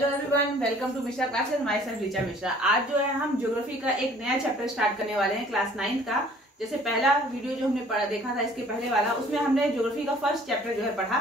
Hello everyone, welcome to Mishra classes. Myself Richa Mishra. आज जो है हम ज्योग्राफी का एक नया चैप्टर स्टार्ट करने वाले हैं क्लास 9 का। जैसे पहला वीडियो जो हमने देखा था इसके पहले वाला, उसमें हमने ज्योग्राफी का फर्स्ट चैप्टर जो है पढ़ा,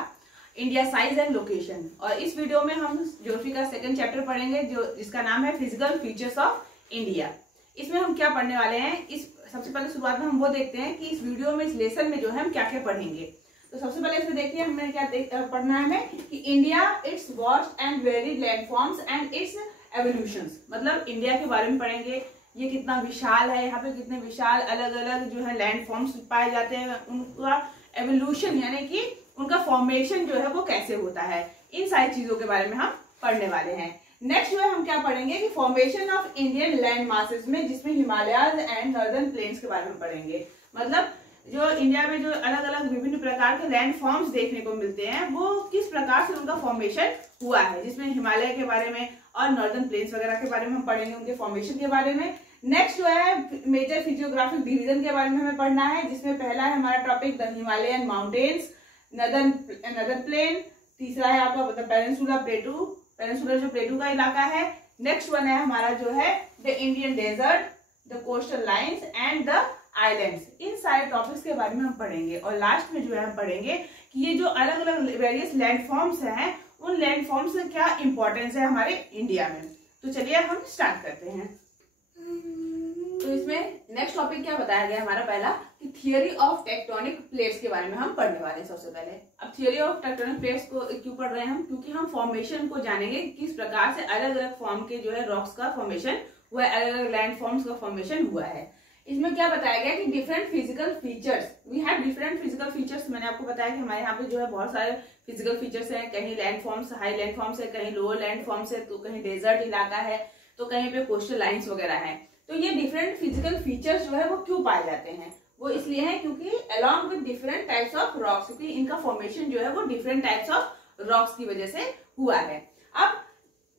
इंडिया साइज एंड लोकेशन। और इस वीडियो में हम ज्योग्राफी का सेकंड चैप्टर पढ़ेंगे जिसका नाम है फिजिकल फीचर्स ऑफ इंडिया। इसमें हम क्या पढ़ने वाले हैं, सबसे पहले शुरुआत में हम वो देखते हैं कि इस वीडियो में, इस लेसन में जो है हम क्या क्या पढ़ेंगे। तो सबसे पहले इसमें देखिए हमें क्या पढ़ना है हमें कि India, its vast and varied landforms and it's evolutions. मतलब इंडिया के बारे में पढ़ेंगे, ये कितना विशाल है, यहाँ पे कितने विशाल अलग अलग जो है लैंडफॉर्म्स पाए जाते हैं, उनका एवोल्यूशन यानी कि उनका फॉर्मेशन जो है वो कैसे होता है, इन सारी चीजों के बारे में हम पढ़ने वाले हैं। नेक्स्ट जो है हम क्या पढ़ेंगे कि formation of Indian land masses में, जिसमें हिमालयाज एंड नॉर्दर्न प्लेन्स के बारे में पढ़ेंगे। मतलब जो इंडिया में जो अलग अलग विभिन्न प्रकार के लैंड फॉर्म्स देखने को मिलते हैं, वो किस प्रकार से उनका फॉर्मेशन हुआ है, जिसमें हिमालय के बारे में और नॉर्दर्न प्लेन्स वगैरह के बारे में हम पढ़ेंगे, उनके फॉर्मेशन के बारे में। नेक्स्ट जो है मेजर फिजियोग्राफिक डिवीजन के बारे में हमें पढ़ना है, जिसमें पहला है हमारा topic the Himalayan mountains, northern plain. तीसरा है आपका पेनिनसुला प्लेटू, पेनिनसुला जो प्लेटू का इलाका है। नेक्स्ट वन है हमारा जो है the Indian desert, the coastal lines and the islands. इन सारे टॉपिक्स के बारे में हम पढ़ेंगे। और लास्ट में जो है हम पढ़ेंगे कि ये जो अलग अलग वेरियस लैंडफॉर्म्स हैं, उन लैंडफॉर्म्स का क्या इंपॉर्टेंस है हमारे इंडिया में। तो चलिए हम स्टार्ट करते हैं। तो इसमें नेक्स्ट टॉपिक क्या बताया गया हमारा पहला कि थियरी ऑफ टेक्टोनिक प्लेट्स के बारे में हम पढ़ने वाले हैं। सबसे पहले अब थियरी ऑफ टेक्टोनिक प्लेट्स को क्यों पढ़ रहे हैं हम, क्योंकि हम फॉर्मेशन को जानेंगे, किस प्रकार से अलग अलग फॉर्म के जो है रॉक्स का फॉर्मेशन हुआ है, अलग अलग लैंडफॉर्म्स का फॉर्मेशन हुआ है। इसमें क्या बताया गया कि different physical features, we have different physical features. मैंने आपको बताया कि हमारे यहाँ पे जो है बहुत सारे फिजिकल फीचर्स हैं, कहीं लैंडफॉर्म्स, हाई लैंडफॉर्म्स है, कहीं लोअर लैंडफॉर्म्स है, तो कहीं डेजर्ट इलाका है, तो कहीं पे कोस्टल लाइन्स वगैरह है। तो ये डिफरेंट फिजिकल फीचर्स जो है वो क्यों पाए जाते हैं, वो इसलिए है क्योंकि along with different types of rocks, क्योंकि इनका फॉर्मेशन जो है वो डिफरेंट टाइप्स ऑफ रॉक्स की वजह से हुआ है। अब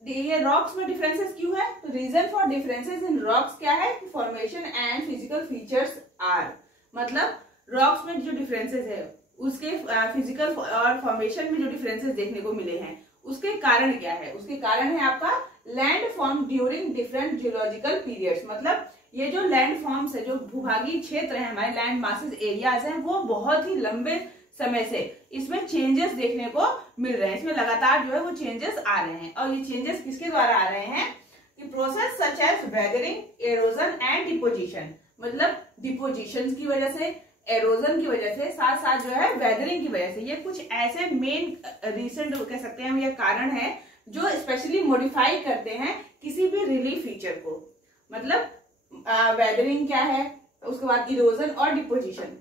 ये रॉक्स में डिफरेंसेस क्यों है, तो reason for differences in rocks क्या है, formation and physical features are. मतलब रॉक्स में जो डिफरेंसेस है उसके फिजिकल और फॉर्मेशन में जो डिफरेंसेस देखने को मिले हैं, उसके कारण क्या है, उसके कारण है आपका land form during different geological periods. मतलब ये जो लैंड फॉर्म्स है, जो भूभागीय क्षेत्र है, हमारे लैंड मासेस एरियाज हैं, वो बहुत ही लंबे समय से इसमें चेंजेस देखने को मिल रहे हैं, इसमें लगातार जो है वो चेंजेस आ रहे हैं। और ये चेंजेस किसके द्वारा आ रहे हैं कि process such as weathering, erosion and deposition. मतलब डिपोजिशन की वजह से, एरोजन की वजह से, साथ साथ जो है वेदरिंग की वजह से, ये कुछ ऐसे मेन रीसेंट कह सकते हैं ये कारण है जो स्पेशली मॉडिफाई करते हैं किसी भी रिलीफ फीचर को। मतलब वेदरिंग क्या है, उसके बाद इरोजन और डिपोजिशन।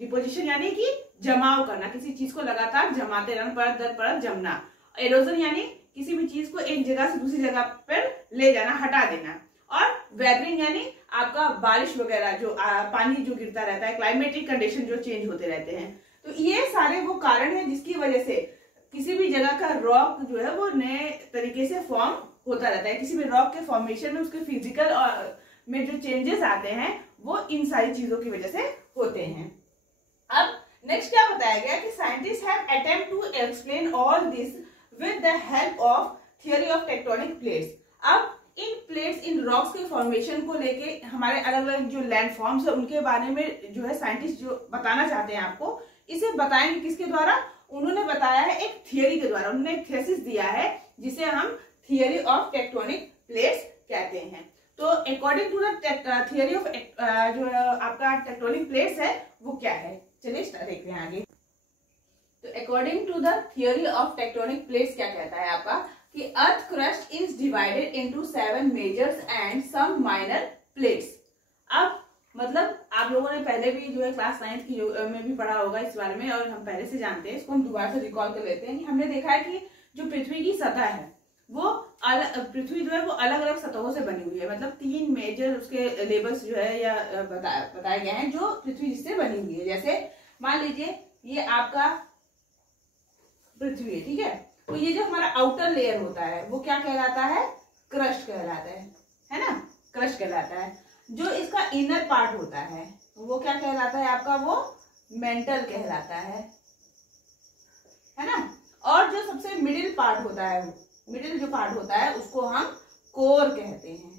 डिपोजिशन यानी कि जमाव करना, किसी चीज को लगातार जमाते रहना, परत दर परत जमना। एरोजन यानी किसी भी चीज को एक जगह से दूसरी जगह पर ले जाना, हटा देना। और वेदरिंग यानी आपका बारिश वगैरह, जो पानी जो गिरता रहता है, क्लाइमेटिक कंडीशन जो चेंज होते रहते हैं। तो ये सारे वो कारण है जिसकी वजह से किसी भी जगह का रॉक जो है वो नए तरीके से फॉर्म होता रहता है। किसी भी रॉक के फॉर्मेशन में उसके फिजिकल और में जो चेंजेस आते हैं वो इन सारी चीजों की वजह से होते हैं। अब नेक्स्ट क्या बताया गया कि scientist have attempt to explain all this with the help of theory of tectonic plates. अब इन प्लेट्स, इन रॉक्स के फॉर्मेशन को लेके हमारे अलग अलग जो लैंड फॉर्म्स है उनके बारे में जो है साइंटिस्ट जो बताना चाहते हैं आपको, इसे बताएंगे किसके द्वारा, उन्होंने बताया है एक थियरी के द्वारा। उन्होंने एक थीसिस दिया है जिसे हम थियरी ऑफ टेक्टोनिक प्लेट्स कहते हैं। तो according to the theory of जो आपका टेक्टोनिक प्लेट्स है वो क्या है, चलिए देखते हैं आगे। तो according to the theory of tectonic plates क्या कहता है आपका कि earth crust is divided into 7 majors and some minor plates. अब मतलब आप लोगों ने पहले भी जो है क्लास 9 की में भी पढ़ा होगा इस बारे में, और हम पहले से जानते हैं, इसको हम दोबारा से रिकॉल कर लेते हैं कि हमने देखा है कि जो पृथ्वी की सतह है वो पृथ्वी जो है वो अलग अलग सतहों से बनी हुई है। मतलब 3 मेजर उसके लेवल्स जो है या बताए गए हैं जो पृथ्वी जिससे बनी हुई है। जैसे मान लीजिए ये आपका पृथ्वी है, ठीक है, तो ये जो हमारा आउटर लेयर होता है वो क्या कहलाता है, क्रस्ट कहलाता है ना, क्रस्ट कहलाता है। जो इसका इनर पार्ट होता है वो क्या कहलाता है आपका, वो मेंटल कहलाता है ना। और जो सबसे मिडिल पार्ट होता है मिडिल जो पार्ट होता है उसको हम कोर कहते हैं।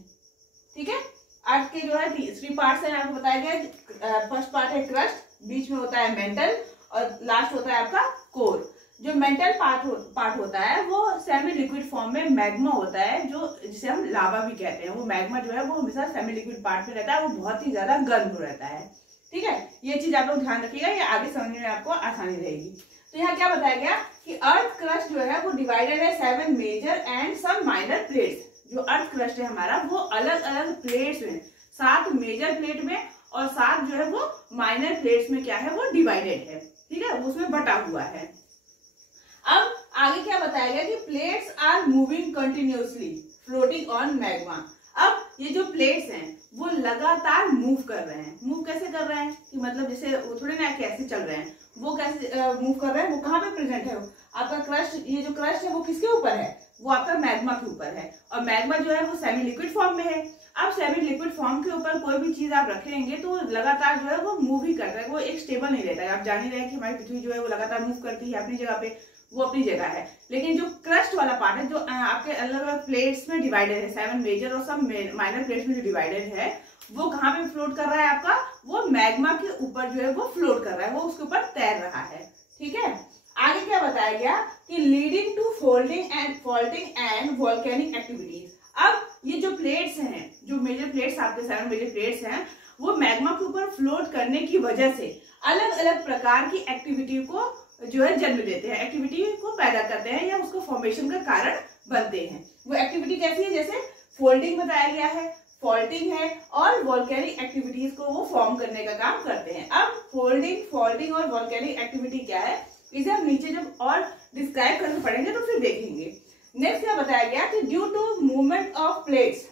ठीक है, अर्थ के जो है 3 पार्ट्स हैं आपको बताया गया। फर्स्ट पार्ट है क्रस्ट, बीच में होता है मेंटल और लास्ट होता है आपका कोर। जो मेंटल पार्ट होता है वो सेमी लिक्विड फॉर्म में मैग्मा होता है, जो जिसे हम लावा भी कहते हैं। वो मैग्मा जो है वो हमेशा सेमी लिक्विड पार्ट में रहता है, वो बहुत ही ज्यादा गर्म रहता है। ठीक है, ये चीज आप लोग ध्यान रखिएगा, ये आगे समझने में आपको आसानी रहेगी। तो यहाँ क्या बताया गया कि अर्थ क्रस्ट जो है वो डिवाइडेड है 7 major and some minor plates. जो अर्थ क्रस्ट है हमारा वो अलग अलग प्लेट्स में, 7 मेजर प्लेट में और 7 जो है वो माइनर प्लेट्स में क्या है वो डिवाइडेड है। ठीक है, उसमें बटा हुआ है। अब आगे क्या बताया गया कि plates are moving continuously floating on magma. अब ये जो प्लेट्स हैं वो लगातार मूव कर रहे हैं। मूव कैसे कर रहे हैं कि मतलब जैसे वो थोड़े ना कैसे चल रहे हैं, वो कैसे मूव कर रहे हैं, वो कहाँ पे प्रेजेंट है आपका क्रस्ट। ये जो क्रस्ट है वो किसके ऊपर है, वो आपका मैग्मा के ऊपर है। और मैग्मा जो है वो सेमी लिक्विड फॉर्म में है। अब सेमी लिक्विड फॉर्म के ऊपर कोई भी चीज आप रखेंगे तो लगातार जो है वो मूव ही करता है, वो एक स्टेबल नहीं रहता है। आप जान ही रहे हैं कि हमारी पृथ्वी जो है वो लगातार मूव करती है अपनी जगह पे, वो अपनी जगह है। लेकिन जो क्रस्ट वाला पार्ट है जो आपके अलग अलग प्लेट्स में डिवाइडेड है, 7 मेजर और सब माइनर प्लेट्स में जो डिवाइडेड है, वो कहाँ पे फ्लोट कर रहा है आपका, वो मैग्मा के ऊपर जो है वो फ्लोट कर रहा है, वो उसके ऊपर तैर रहा है। ठीक है, आगे क्या बताया गया कि leading to folding and volcanic activities. अब ये जो प्लेट्स हैं, जो मेजर प्लेट्स आपके 7 मेजर प्लेट्स हैं, वो मैग्मा के ऊपर फ्लोट करने की वजह से अलग अलग प्रकार की एक्टिविटी को जो है जन्म देते हैं, एक्टिविटी को पैदा करते हैं या उसको फॉर्मेशन का कारण बनते हैं। वो एक्टिविटी कैसी है, जैसे फोल्डिंग बताया गया है, फॉल्टिंग है और वोल्केनिक एक्टिविटीज को वो फॉर्म करने का काम करते हैं। अब फॉल्टिंग और वोल्केनिक एक्टिविटी क्या है, इसे हम नीचे जब और डिस्क्राइब करके पढ़ेंगे तो फिर देखेंगे। नेक्स्ट क्या बताया गया कि due to movement of plates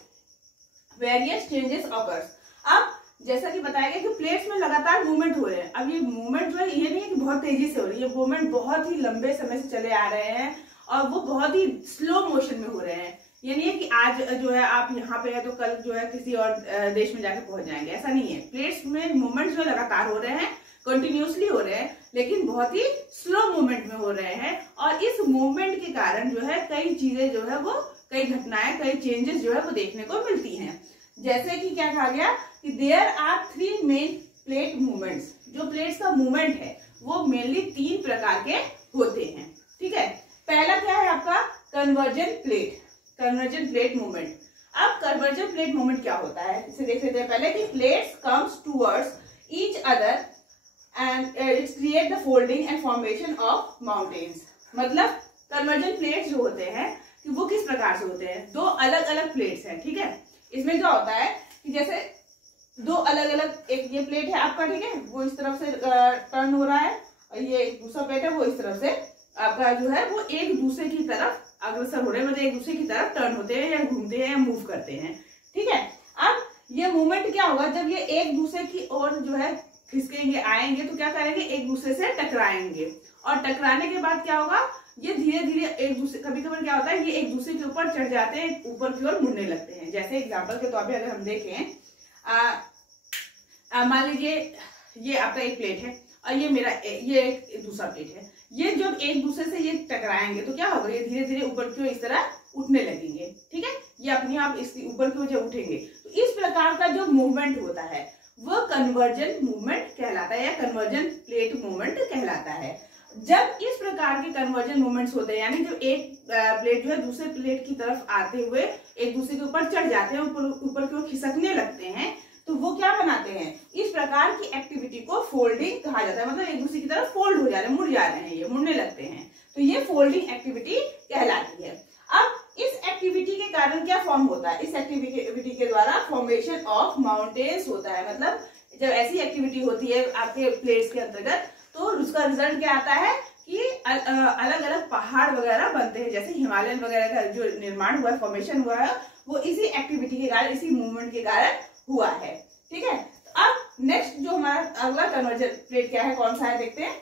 various changes occurs. अब जैसा कि बताया गया कि प्लेट्स में लगातार मूवमेंट हो रहे हैं। अब ये मूवमेंट जो है ये नहीं है कि बहुत तेजी से हो रही है, ये मूवमेंट बहुत ही लंबे समय से चले आ रहे हैं और वो बहुत ही स्लो मोशन में हो रहे हैं। ये नहीं है कि आज जो है आप यहाँ पे है तो कल जो है किसी और देश में जाके पहुंच जाएंगे, ऐसा नहीं है। प्लेट्स में मूवमेंट जो लगातार हो रहे हैं, कंटिन्यूसली हो रहे हैं, लेकिन बहुत ही स्लो मूवमेंट में हो रहे हैं। और इस मूवमेंट के कारण जो है कई चीजें जो है वो, कई घटनाएं, कई चेंजेस जो है वो देखने को मिलती हैं। जैसे कि क्या कहा गया कि there are 3 main plate movements. जो प्लेट्स का मूवमेंट है वो मेनली 3 प्रकार के होते हैं। ठीक है, पहला क्या है आपका कन्वर्जन प्लेट मूवमेंट। अब कन्वर्जन प्लेट मूवमेंट क्या होता है इसे देख लेते हैं पहले कि plates comes towards each other and it's create the folding and formation of mountains. मतलब कन्वर्जन प्लेट्स जो होते हैं कि वो किस प्रकार से होते हैं, 2 अलग अलग प्लेट्स हैं। ठीक है, इसमें क्या होता है कि जैसे 2 अलग अलग, एक ये प्लेट है आपका, ठीक है, वो इस तरफ से टर्न हो रहा है और ये एक दूसरा प्लेट है वो इस तरफ से आपका जो है वो एक दूसरे की तरफ अग्रसर हो रहे हैं, मतलब एक दूसरे की तरफ टर्न होते हैं या घूमते हैं या मूव करते हैं। ठीक है, अब ये मूवमेंट क्या होगा, जब ये एक दूसरे की ओर जो है खिसकेंगे, आएंगे तो क्या करेंगे, एक दूसरे से टकराएंगे और टकराने के बाद क्या होगा, ये धीरे धीरे एक दूसरे, कभी कभी क्या होता है ये एक दूसरे के ऊपर चढ़ जाते हैं, ऊपर की ओर मुड़ने लगते हैं। जैसे एग्जांपल के तौर पे अगर हम देखें, मान लीजिए ये आपका एक प्लेट है और ये मेरा ये एक दूसरा प्लेट है। ये जब एक दूसरे से ये टकराएंगे तो क्या होगा, ये धीरे धीरे ऊपर की ओर इस तरह उठने लगेंगे। ठीक है, ये अपने आप इसकी ऊपर की ओर जब उठेंगे तो इस प्रकार का जो मूवमेंट होता है वो कन्वर्जन मूवमेंट कहलाता है या कन्वर्जन प्लेट मूवमेंट कहलाता है। जब इस प्रकार के कन्वर्जन मूवमेंट्स होते हैं, यानी जब एक प्लेट जो है दूसरे प्लेट की तरफ आते हुए एक दूसरे के ऊपर चढ़ जाते हैं, ऊपर की ओर खिसकने लगते हैं, तो वो क्या बनाते हैं, इस प्रकार की एक्टिविटी को फोल्डिंग कहा जाता है। मतलब एक दूसरे की तरफ फोल्ड हो जा रहे हैं, मुड़ जा रहे हैं, ये मुड़ने लगते हैं, तो ये फोल्डिंग एक्टिविटी कहलाती है। अब इस एक्टिविटी के कारण क्या फॉर्म होता है, इस एक्टिविटी के द्वारा फॉर्मेशन ऑफ माउंटेन्स होता है। मतलब जब ऐसी एक्टिविटी होती है आपके प्लेट्स के अंतर्गत तो उसका रिजल्ट क्या आता है कि अलग अलग पहाड़ वगैरह बनते हैं। जैसे हिमालयन वगैरह का जो निर्माण हुआ है, फॉर्मेशन हुआ है, वो इसी एक्टिविटी के कारण, इसी मूवमेंट के कारण हुआ है। ठीक है, अब नेक्स्ट जो हमारा अगला कन्वर्जन प्लेट क्या है, कौन सा है देखते हैं।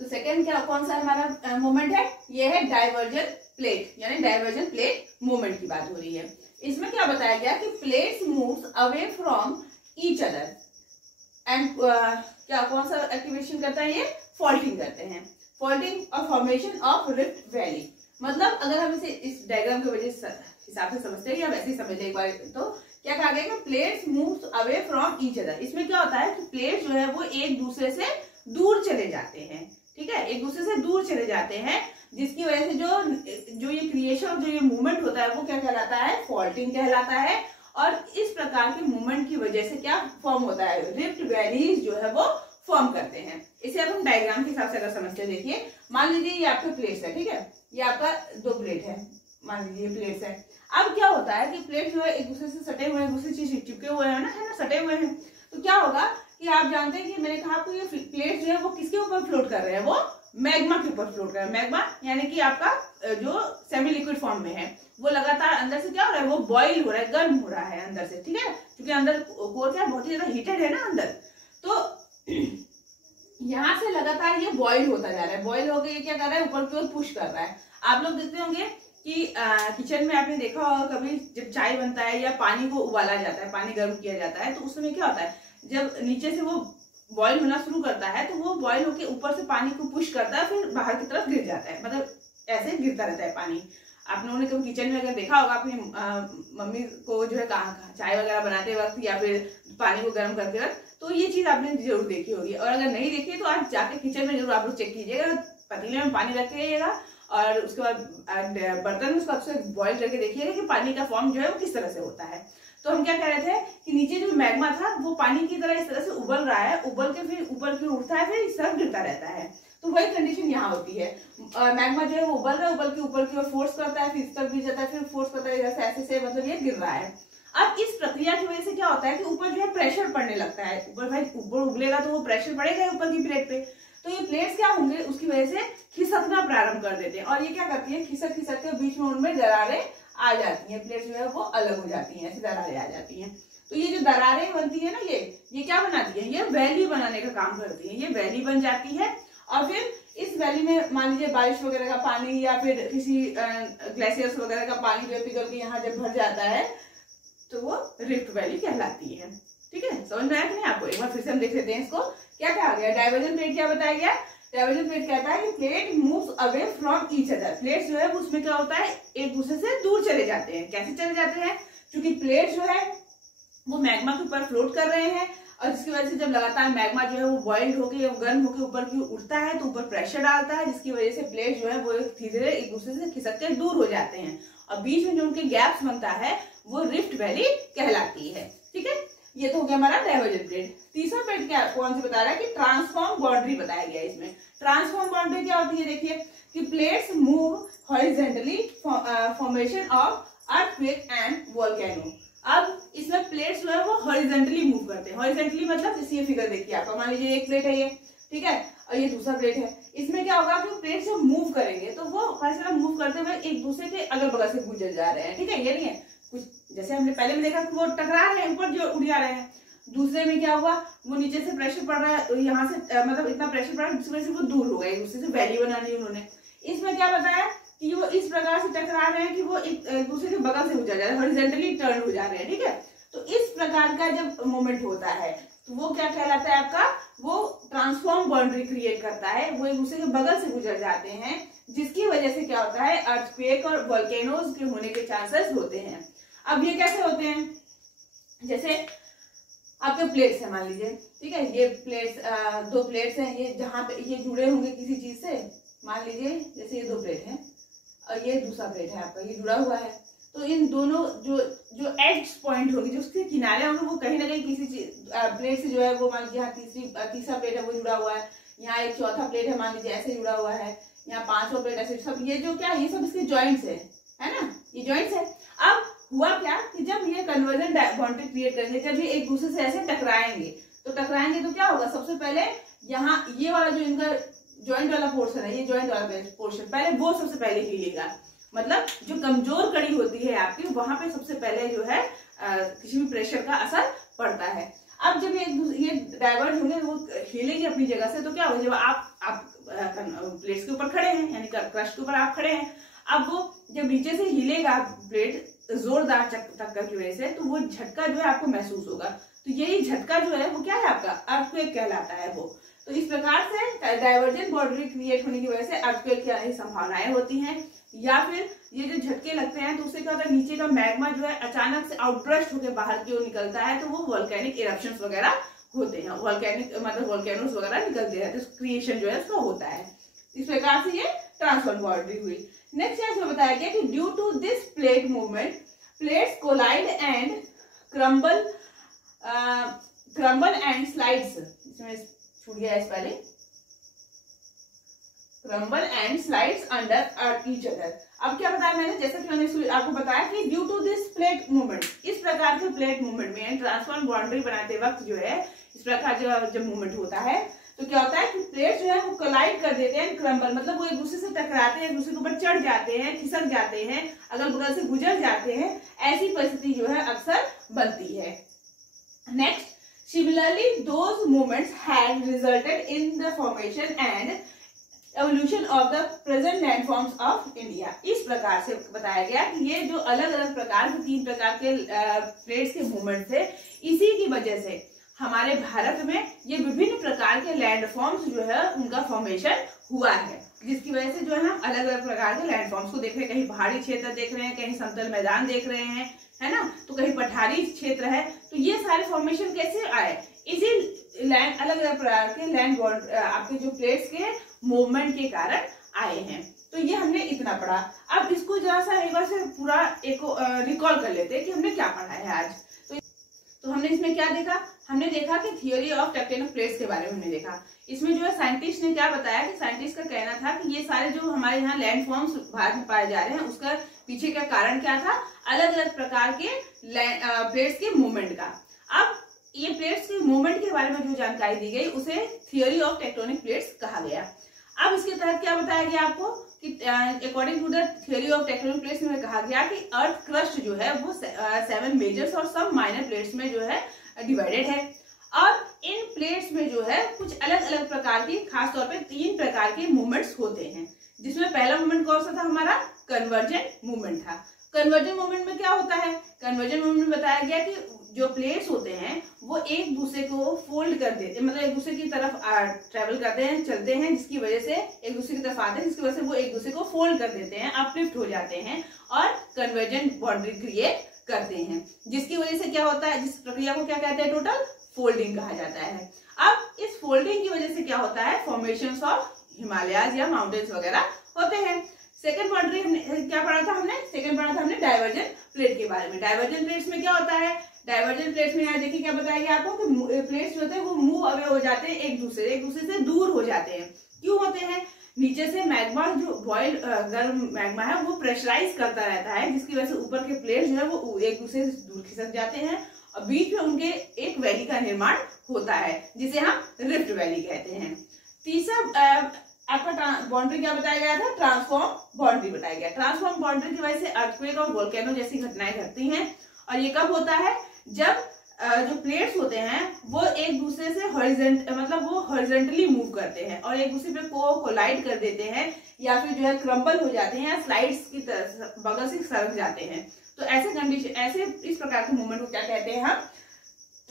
तो सेकंड क्या कौन सा हमारा मूवमेंट है, ये है डाइवर्जन प्लेट, यानी डाइवर्जन प्लेट मूवमेंट की बात हो रही है। इसमें क्या बताया गया कि plates moves away from each other and क्या कौन सा एक्टिवेशन करता है, ये फॉल्टिंग करते हैं, फॉल्टिंग और फॉर्मेशन ऑफ रिफ्ट वैली। मतलब अगर हम इसे इस डायग्राम के वजह हिसाब से समझते हैं या वैसे ही समझ ले एक बार, तो क्या कहा गया कि plates moves away from each other. इसमें क्या होता है कि प्लेट्स जो है वो एक दूसरे से दूर चले जाते हैं, ठीक है, एक दूसरे से दूर चले जाते हैं, जिसकी वजह से जो ये क्रिएशन, जो ये मूवमेंट होता है वो क्या कहलाता है, फॉल्टिंग कहलाता है। और इस प्रकार के मूवमेंट की वजह से क्या फॉर्म होता है, रिफ्ट वैलीज जो है वो फॉर्म करते हैं। इसे अब हम डायग्राम के हिसाब से अगर समझते हैं, देखिए मान लीजिए ये आपके प्लेट्स है, ठीक है, ये आपका 2 प्लेट है, मान लीजिए प्लेट्स है। अब क्या होता है कि प्लेट जो है एक दूसरे से सटे हुए हैं, दूसरी चीज चिपके हुए हैं ना, है ना, सटे हुए हैं। तो क्या होगा कि आप जानते हैं कि मैंने कहा आपको ये प्लेट जो है वो किसके ऊपर फ्लोट कर रहे हैं, वो मैग्मा के ऊपर फ्लोट कर रहे हैं। मैग्मा यानी कि आपका जो सेमी लिक्विड फॉर्म में है, वो लगातार अंदर से क्या हो रहा है, वो बॉइल हो रहा है, गर्म हो रहा है अंदर से, ठीक है, क्योंकि अंदर कोर क्या बहुत ही ज्यादा हीटेड है ना अंदर। तो यहाँ से लगातार ये बॉइल होता जा रहा है, बॉइल होकर ये क्या कर रहा है, ऊपर की ओर पुश कर रहा है। आप लोग देखते होंगे कि किचन में आपने देखा होगा कभी, जब चाय बनता है या पानी को उबाला जाता है, पानी गर्म किया जाता है, तो उस समय क्या होता है, जब नीचे से वो बॉइल होना शुरू करता है तो वो बॉइल होकर ऊपर से पानी को पुश करता है, फिर बाहर की तरफ गिर जाता है, मतलब ऐसे गिरता रहता है पानी। आप लोगों ने कभी किचन में अगर देखा होगा अपनी मम्मी को जो है चाय वगैरह बनाते वक्त या फिर पानी को गर्म करते वक्त, तो ये चीज आपने जरूर देखी होगी। और अगर नहीं देखी तो आज जाके किचन में जरूर आप लोग चेक कीजिएगा, पतीले में पानी रखिएगा और उसके बाद बर्तन में उसको बॉइल करके देखिएगा कि पानी का फॉर्म जो है वो किस तरह से होता है। तो हम क्या कह रहे थे कि नीचे जो मैग्मा था वो पानी की तरह इस तरह से उबल रहा है, उबल के फिर ऊपर की उठता है, फिर इस तरफ गिरता रहता है। तो वही कंडीशन यहाँ होती है, मैग्मा जो है वो उबल रहा है, उबल के ऊपर की ओर फोर्स करता है, फिर इस तरफ गिर जाता है, फिर फोर्स करता है, जैसे ऐसे से मतलब ये गिर रहा है। अब इस प्रक्रिया की वजह से क्या होता है कि ऊपर जो है प्रेशर पड़ने लगता है, ऊपर भाई ऊपर उबलेगा तो वो प्रेशर पड़ेगा ऊपर की प्लेट पे, तो ये प्लेट्स क्या होंगे उसकी वजह से खिसकना प्रारंभ कर देते हैं। और ये क्या करती है, खिसक खिसक के बीच में उनमें दरारें आ जाती हैं, प्लेट्स जो है वो अलग हो जाती हैं, ऐसी दरारें आ जाती हैं। तो ये जो दरारें बनती है ना, ये क्या बनाती है, ये वैली बनाने का काम करती है, ये वैली बन जाती है। और फिर इस वैली में मान लीजिए बारिश वगैरह का पानी या फिर किसी ग्लेशियर्स वगैरह का पानी जो पिघल के यहाँ जब भर जाता है तो वो रिफ्ट वैली कहलाती है। ठीक है, समझ में आया कि नहीं आपको? एक बार फिर से हम देख लेते हैं इसको, क्या कहा गया, डाइवर्जन प्लेट क्या बताया गया, डाइवर्जन प्लेट कहता है कि plate moves away from each other. Plates जो है उसमें क्या होता है, एक दूसरे से दूर चले जाते हैं। कैसे चले जाते हैं, क्योंकि प्लेट जो है वो मैग्मा के ऊपर फ्लोट कर रहे हैं और जिसकी वजह से जब लगातार मैग्मा जो है वो बॉइल्ड होकर गर्म होकर ऊपर की उठता है तो ऊपर प्रेशर डालता है, जिसकी वजह से प्लेट जो है वो धीरे धीरे एक दूसरे से खिसक के दूर हो जाते हैं और बीच में जो उनके गैप्स बनता है वो रिफ्ट वैली कहलाती है। ठीक है, ये तो हो गया हमारा डाइवर्जन प्लेट। तीसरा प्लेट क्या कौन सी बता रहा है कि ट्रांसफॉर्म बाउंड्री बताया गया इसमें। ट्रांसफॉर्म बाउंड्री क्या होती है, देखिए कि plates move horizontally formation of earthquake and volcano. अब इसमें प्लेट्स जो है वो हॉरिजॉन्टली मूव करते हैं। हॉरिजॉन्टली मतलब जैसे ये फिगर देखिए आपका, मान लीजिए एक प्लेट है ये, ठीक है, और ये दूसरा प्लेट है। इसमें क्या होगा कि प्लेट जब मूव करेंगे तो वो हर मूव करते हुए एक दूसरे के अगल बगल से गुजर जा रहे हैं। ठीक है, ये नहीं है कुछ जैसे हमने पहले में देखा कि वो टकरा रहे हैं, ऊपर जो उड़ जा रहे हैं। दूसरे में क्या हुआ, वो नीचे से प्रेशर पड़ रहा है तो यहाँ से मतलब इतना प्रेशर पड़ रहा है जिसकी वजह से वो दूर हो गए, एक दूसरे से वैली बना ली उन्होंने। इसमें क्या बताया कि वो इस प्रकार से टकरा रहे हैं कि वो एक दूसरे के बगल से गुजर जा रहे हैं, हॉरिजॉन्टली टर्न हो जा रहे हैं। ठीक है, तो इस प्रकार का जब मोमेंट होता है तो वो क्या कहलाता है आपका, वो ट्रांसफॉर्म बाउंड्री क्रिएट करता है, वो एक दूसरे के बगल से गुजर जाते हैं, जिसकी वजह से क्या होता है, अर्थक्वेक और वोल्केनोज के होने के चांसेस होते हैं। अब ये कैसे होते हैं, जैसे आपके प्लेट्स है मान लीजिए, ठीक है, ये प्लेट्स दो प्लेट्स हैं, ये जहां पे ये जुड़े होंगे किसी चीज से, मान लीजिए जैसे ये दो प्लेट है और ये दूसरा प्लेट है आपका, ये जुड़ा हुआ है। तो इन दोनों जो एड्स पॉइंट होंगे, जो उसके किनारे होंगे, वो कहीं ना कहीं किसी चीज प्लेट से जो है वो मान लीजिए यहाँ तीसरा प्लेट है वो जुड़ा हुआ है, यहाँ एक चौथा प्लेट है मान लीजिए ऐसे जुड़ा हुआ है, यहाँ पांचवा प्लेट ऐसे, सब ये जो क्या, ये सब इसके जॉइंट्स है ना, ये जॉइंट्स है। अब हुआ क्या कि जब ये कन्वर्जन बाउंड्री क्रिएट करेंगे, जब ये एक दूसरे से ऐसे टकराएंगे तो क्या होगा, सबसे पहले यहाँ ये वाला जो इनका जॉइंट वाला पोर्शन है, ये जॉइंट वाला पोर्शन पहले वो सबसे पहले हिलेगा। मतलब जो कमजोर कड़ी होती है आपकी, वहां पे सबसे पहले जो है किसी भी प्रेशर का असर पड़ता है। अब जब ये डाइवर्ट होंगे, वो हिलेगी अपनी जगह से, तो क्या होगा, जब आप प्लेट्स के ऊपर खड़े हैं, यानी क्रश के ऊपर आप खड़े हैं, अब वो जब नीचे से हिलेगा प्लेट जोरदार टक्कर की वजह से, तो वो झटका जो है आपको महसूस होगा। तो यही झटका जो है वो क्या है आपका, अर्थक्वेक कहलाता है वो। तो इस प्रकार से डाइवर्जेंट बाउंड्री क्रिएट होने की वजह से अर्थक्वेक की संभावनाएं होती हैं। या फिर ये जो झटके लगते हैं तो उससे क्या होता है, नीचे का मैग्मा जो है अचानक से आउटब्रस्ट होकर बाहर की ओर निकलता है, तो वो वोल्केनिक इरप्शंस वगैरह होते हैं, वोल्केनिक मतलब वोल्केनोज वगैरह निकलते हैं, तो क्रिएशन जो है उसका होता है। इस प्रकार से ये ट्रांसफॉर्म बाउंड्री हुई। नेक्स्ट इसमें बताया गया कि due to this plate movement plates collide and crumble and slides, इसमें छूट गया इस पहले, crumble and slides under each other. अब क्या बताया मैंने, जैसा कि मैंने आपको बताया कि due to this plate movement, इस प्रकार के प्लेट मूवमेंट में ट्रांसफॉर्म बाउंड्री बनाते वक्त जो है इस प्रकार जब मूवमेंट होता है तो क्या होता है कि प्लेट जो है वो कोलाइड कर देते हैं, क्रम्बल मतलब वो एक दूसरे से टकराते हैं, एक दूसरे के ऊपर चढ़ जाते हैं, खिसक जाते हैं, अगल बगल से गुजर जाते हैं, ऐसी परिस्थिति जो है अक्सर बनती है। Next, similarly those movements have resulted in the formation and evolution of the present landforms of India. इस प्रकार से बताया गया कि ये जो अलग अलग प्रकार के 3 प्रकार के प्लेट्स के मूवमेंट थे, इसी की वजह से हमारे भारत में ये विभिन्न प्रकार के लैंडफॉर्म्स जो है उनका फॉर्मेशन हुआ है, जिसकी वजह से जो है हम अलग अलग प्रकार के लैंडफॉर्म्स को देख रहे हैं। कहीं पहाड़ी क्षेत्र देख रहे हैं, कहीं समतल मैदान देख रहे हैं, है ना, तो कहीं पठारी क्षेत्र है। तो ये सारे फॉर्मेशन कैसे आए, इसी लैंड अलग अलग प्रकार के लैंड आपके जो प्लेट्स के मूवमेंट के कारण आए हैं। तो ये हमने इतना पढ़ा। अब इसको जरा सा एक बार से पूरा एक रिकॉल कर लेते हैं कि हमने क्या पढ़ा है आज। तो हमने इसमें क्या देखा, हमने देखा कि थियोरी ऑफ टेक्टोनिक प्लेट्स के बारे में हमने देखा। इसमें जो है साइंटिस्ट ने क्या बताया कि साइंटिस्ट का कहना था कि ये सारे जो हमारे यहाँ लैंड फॉर्म्स भारत में पाए जा रहे हैं उसका पीछे का कारण क्या था, अलग अलग प्रकार के प्लेट्स के मूवमेंट का। अब ये प्लेट्स के मूवमेंट के बारे में जो जानकारी दी गई उसे थियोरी ऑफ टेक्टोनिक प्लेट्स कहा गया। अब इसके तहत क्या बताया गया आपको कि according to the theory of tectonic plates में कहा गया कि अर्थ क्रस्ट जो है वो 7 मेजर्स और सब माइनर प्लेट्स में जो है डिवाइडेड है। और इन प्लेट्स में जो है कुछ अलग अलग प्रकार की, खास तौर पे 3 प्रकार के मूवमेंट्स होते हैं, जिसमें पहला मूवमेंट कौन सा था, हमारा कन्वर्जेंट मूवमेंट था। कन्वर्जेंट मूवमेंट में क्या होता है, कन्वर्जेंट मूवमेंट में बताया गया कि जो प्लेट्स होते हैं वो एक दूसरे को फोल्ड कर देते हैं, मतलब एक दूसरे की तरफ ट्रेवल करते हैं, चलते हैं, जिसकी वजह से एक दूसरे की तरफ आते हैं, जिसकी वजह से वो एक दूसरे को फोल्ड कर देते हैं, अपलिफ्ट हो जाते हैं और कन्वर्जेंट बाउंड्री क्रिएट करते हैं, जिसकी वजह से क्या होता है, जिस प्रक्रिया को क्या कहते हैं, टोटल फोल्डिंग कहा जाता है। अब इस फोल्डिंग की वजह से क्या होता है, फॉर्मेशन ऑफ हिमालयाज या माउंटेन्स वगैरह होते हैं। सेकंड बाउंड्री क्या पढ़ा था हमने, सेकंड पढ़ा था हमने डाइवर्जेंट प्लेट के बारे में। डाइवर्जेंट प्लेट्स में क्या होता है, डाइवर्जेंट प्लेट्स में यहाँ देखिए क्या बताया गया आपको कि प्लेट्स जो होते हैं वो मूव अवे हो जाते हैं, एक दूसरे से दूर हो जाते हैं। क्यों होते हैं, नीचे से मैग्मा जो बॉइल गर्म मैग्मा है वो प्रेशराइज करता रहता है, जिसकी वजह से ऊपर के प्लेट्स जो है वो एक दूसरे से दूर खिसक जाते हैं और बीच में उनके एक वैली का निर्माण होता है, जिसे हम रिफ्ट वैली कहते हैं। तीसरा आपका बाउंड्री क्या बताया गया था, ट्रांसफॉर्म बाउंड्री बताया गया। ट्रांसफॉर्म बाउंड्री की वजह से अर्थक्वेक और वोल्केनो जैसी घटनाएं घटती हैं, और ये कब होता है, जब जो प्लेट्स होते हैं वो एक दूसरे से हॉरिजॉन्टली मूव करते हैं और एक दूसरे पे कोलाइड कर देते हैं, या फिर जो है क्रम्बल हो जाते हैं या स्लाइड्स की तरह बगल से सरक जाते हैं। तो ऐसे कंडीशन, ऐसे इस प्रकार के मूवमेंट को क्या कहते हैं, हम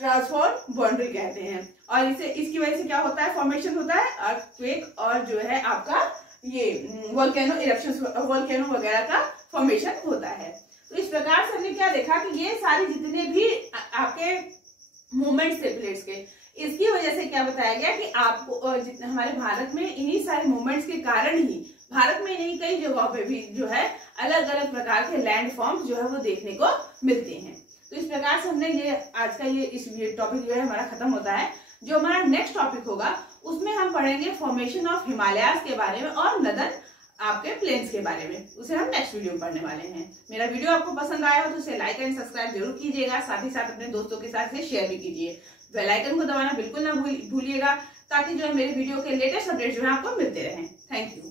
ट्रांसफॉर्म बाउंड्री कहते हैं। और इसकी वजह से क्या होता है, फॉर्मेशन होता है अर्थक्वेक और जो है आपका ये वोल्केनो इरप्शंस, वोल्केनो वगैरह का फॉर्मेशन होता है। तो इस प्रकार से हमने क्या देखा कि ये सारी जितने भी आपके मूवमेंट्स थे प्लेट्स के, इसकी वजह से क्या बताया गया कि आपको हमारे भारत में इन्हीं सारे मूवमेंट्स के कारण ही भारत में नहीं कई जगहों पे भी जो है अलग अलग प्रकार के लैंड फॉर्म्स जो है वो देखने को मिलते हैं। तो इस प्रकार से हमने ये आज का ये टॉपिक जो है हमारा खत्म होता है। जो हमारा नेक्स्ट टॉपिक होगा उसमें हम पढ़ेंगे फॉर्मेशन ऑफ हिमालयाज के बारे में और नदन आपके प्लेन्स के बारे में, उसे हम नेक्स्ट वीडियो में पढ़ने वाले हैं। मेरा वीडियो आपको पसंद आया हो तो उसे लाइक एंड सब्सक्राइब जरूर कीजिएगा, साथ ही साथ अपने दोस्तों के साथ इसे शेयर भी कीजिए। बेल आइकन को दबाना बिल्कुल ना भूलिएगा, ताकि जो है मेरे वीडियो के लेटेस्ट अपडेट जो है आपको मिलते रहें। Thank you.